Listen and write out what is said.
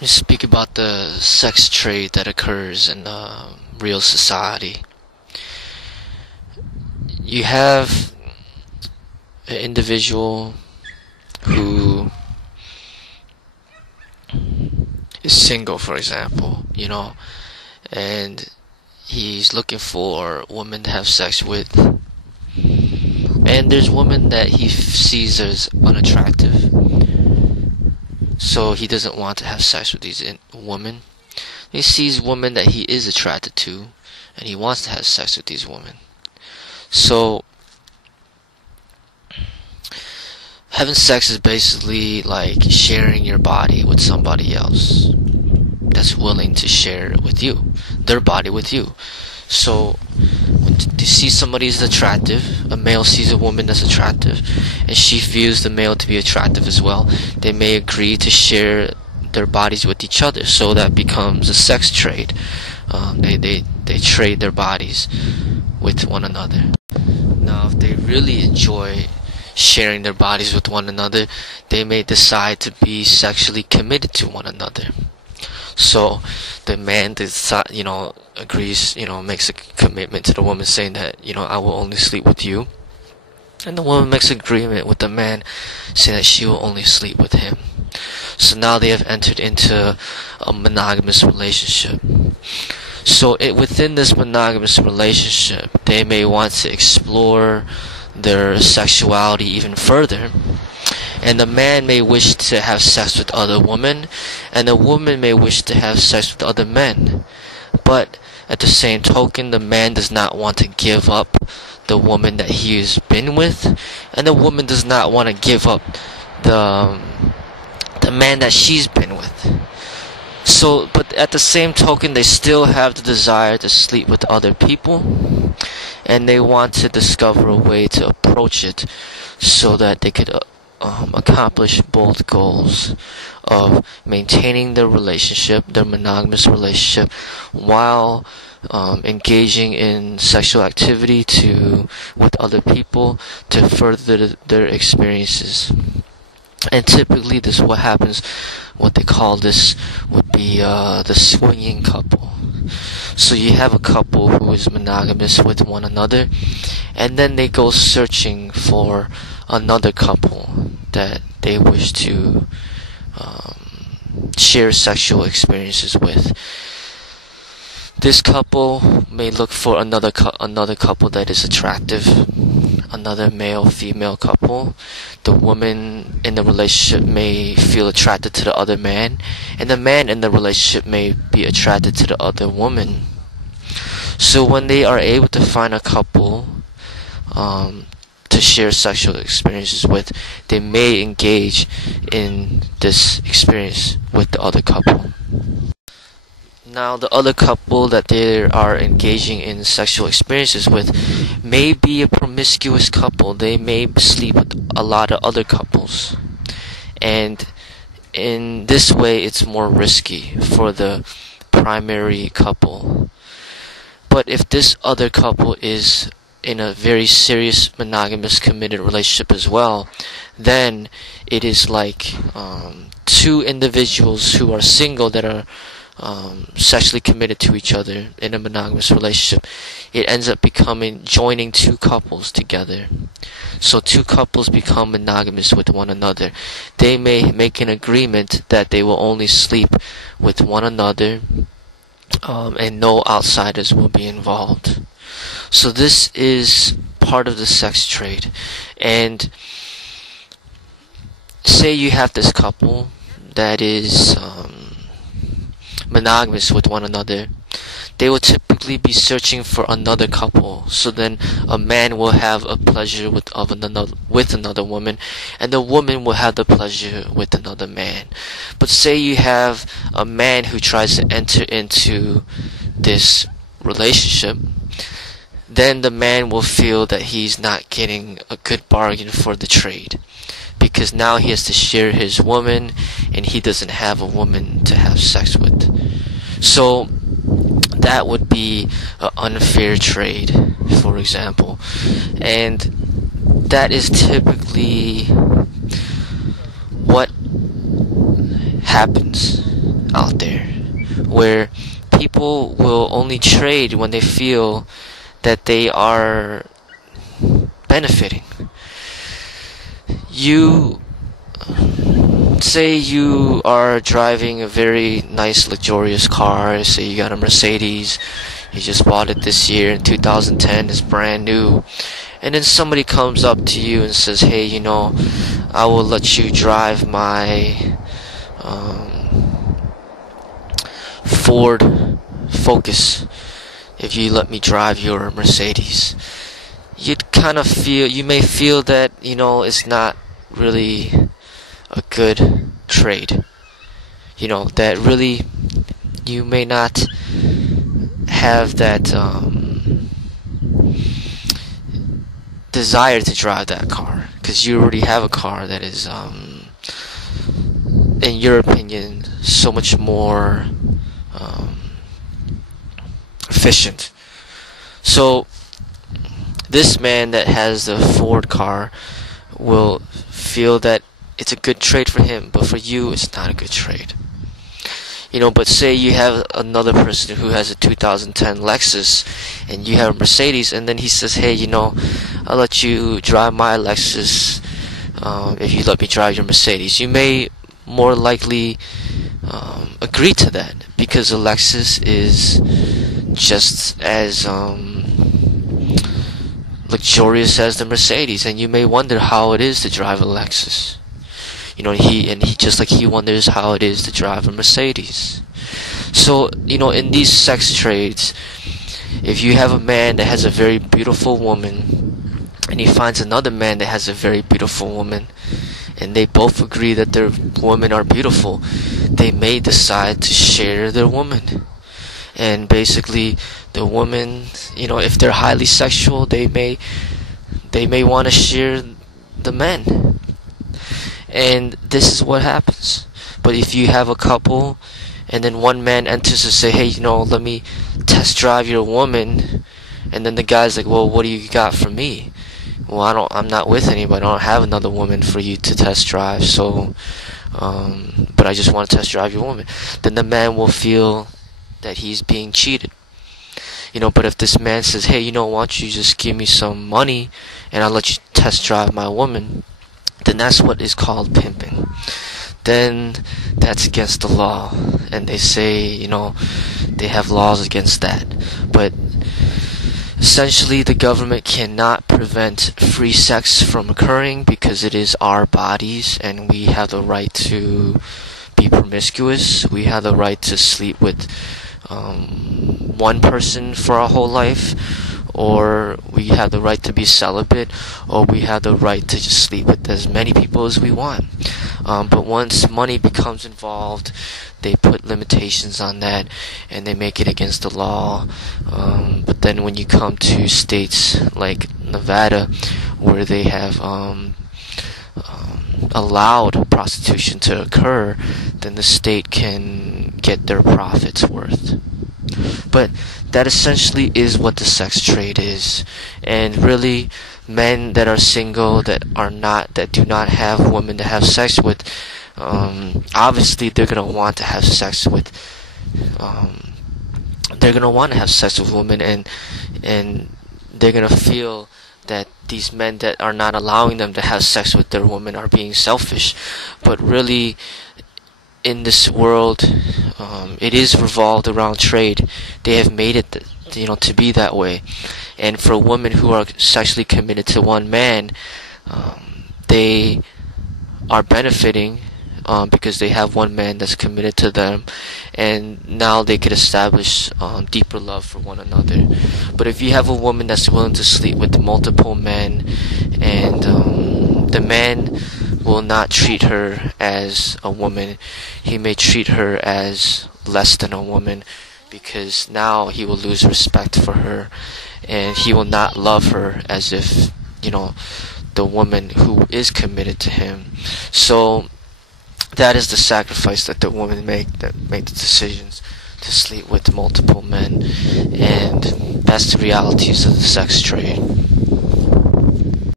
You speak about the sex trade that occurs in real society. You have an individual who is single, for example, and he's looking for a woman to have sex with. And there's women that he sees as unattractive, so he doesn't want to have sex with these women. He sees women that he is attracted to, and he wants to have sex with these women. So having sex is basically like sharing your body with somebody else that's willing to share it with you, their body with you. So when you see somebody is attractive, a male sees a woman that's attractive, and she views the male to be attractive as well, they may agree to share their bodies with each other. So that becomes a sex trade. They trade their bodies with one another. Now, if they really enjoy sharing their bodies with one another, they may decide to be sexually committed to one another. So the man agrees, makes a commitment to the woman saying that, I will only sleep with you. And the woman makes an agreement with the man saying that she will only sleep with him. So now they have entered into a monogamous relationship. So within this monogamous relationship, they may want to explore their sexuality even further. And the man may wish to have sex with other women, and the woman may wish to have sex with other men. But at the same token, the man does not want to give up the woman that he has been with, and the woman does not want to give up the man that she's been with. So, but at the same token, they still have the desire to sleep with other people, and they want to discover a way to approach it so that they could accomplish both goals of maintaining their relationship, their monogamous relationship, while engaging in sexual activity with other people to further their experiences. And typically this what happens, what they call this would be the swinging couple. So you have a couple who is monogamous with one another, and then they go searching for another couple that they wish to share sexual experiences with. This couple may look for another couple that is attractive, another male-female couple. The woman in the relationship may feel attracted to the other man, and the man in the relationship may be attracted to the other woman. So when they are able to find a couple to share sexual experiences with, they may engage in this experience with the other couple. Now, the other couple that they are engaging in sexual experiences with may be a promiscuous couple. They may sleep with a lot of other couples. And in this way, it's more risky for the primary couple. But if this other couple is in a very serious monogamous committed relationship as well, then it is like two individuals who are single that are sexually committed to each other in a monogamous relationship. It ends up joining two couples together. So two couples become monogamous with one another. They may make an agreement that they will only sleep with one another, and no outsiders will be involved. So this is part of the sex trade. And say you have this couple that is monogamous with one another, they will typically be searching for another couple. So then a man will have a pleasure with another woman, and the woman will have the pleasure with another man. But say you have a man who tries to enter into this relationship, then the man will feel that he's not getting a good bargain for the trade, because now he has to share his woman, and he doesn't have a woman to have sex with. So that would be an unfair trade, for example. And that is typically what happens out there where people will only trade when they feel that they are benefiting. You say you are driving a very nice luxurious car, say you got a Mercedes, you just bought it this year in 2010, it's brand new, and then somebody comes up to you and says, hey, I will let you drive my Ford Focus if you let me drive your Mercedes. You may feel that, it's not really a good trade. That really, you may not have that desire to drive that car, because you already have a car that is, in your opinion, so much more efficient. So this man that has the Ford car will feel that it's a good trade for him, but for you it's not a good trade. But say you have another person who has a 2010 Lexus and you have a Mercedes, and then he says, hey, I'll let you drive my Lexus if you let me drive your Mercedes. You may more likely agree to that, because a Lexus is just as luxurious as the Mercedes, and you may wonder how it is to drive a Lexus. He just like he wonders how it is to drive a Mercedes. So, in these sex trades, if you have a man that has a very beautiful woman, and he finds another man that has a very beautiful woman, and they both agree that their women are beautiful, they may decide to share their woman. And basically, the woman, if they're highly sexual, they may want to share the men. And this is what happens. But if you have a couple, and then one man enters to say, hey, let me test drive your woman, and then the guy's like, well, what do you got for me? Well, I'm not with anybody. I don't have another woman for you to test drive. So, but I just want to test drive your woman. Then the man will feel that he's being cheated. But if this man says, hey, why don't you just give me some money and I'll let you test drive my woman, then that's what is called pimping. Then that's against the law, and they say, they have laws against that. But essentially, the government cannot prevent free sex from occurring, because it is our bodies, and we have the right to be promiscuous. We have the right to sleep with one person for our whole life, or we have the right to be celibate, or we have the right to just sleep with as many people as we want. But once money becomes involved, they put limitations on that, and they make it against the law. But then when you come to states like Nevada, where they have allowed prostitution to occur, then the state can get their profits worth. But that essentially is what the sex trade is. And really, men that are single, that do not have women to have sex with, obviously they're gonna want to have sex with women, and they're gonna feel that these men that are not allowing them to have sex with their women are being selfish. But really, in this world, it is revolved around trade. They have made it, to be that way. And for women who are sexually committed to one man, they are benefiting because they have one man that's committed to them, and now they could establish deeper love for one another. But if you have a woman that's willing to sleep with multiple men, and the man will not treat her as a woman, he may treat her as less than a woman, because now he will lose respect for her, and he will not love her as if, the woman who is committed to him. So that is the sacrifice that the women make, that make the decisions to sleep with multiple men, and that's the realities of the sex trade.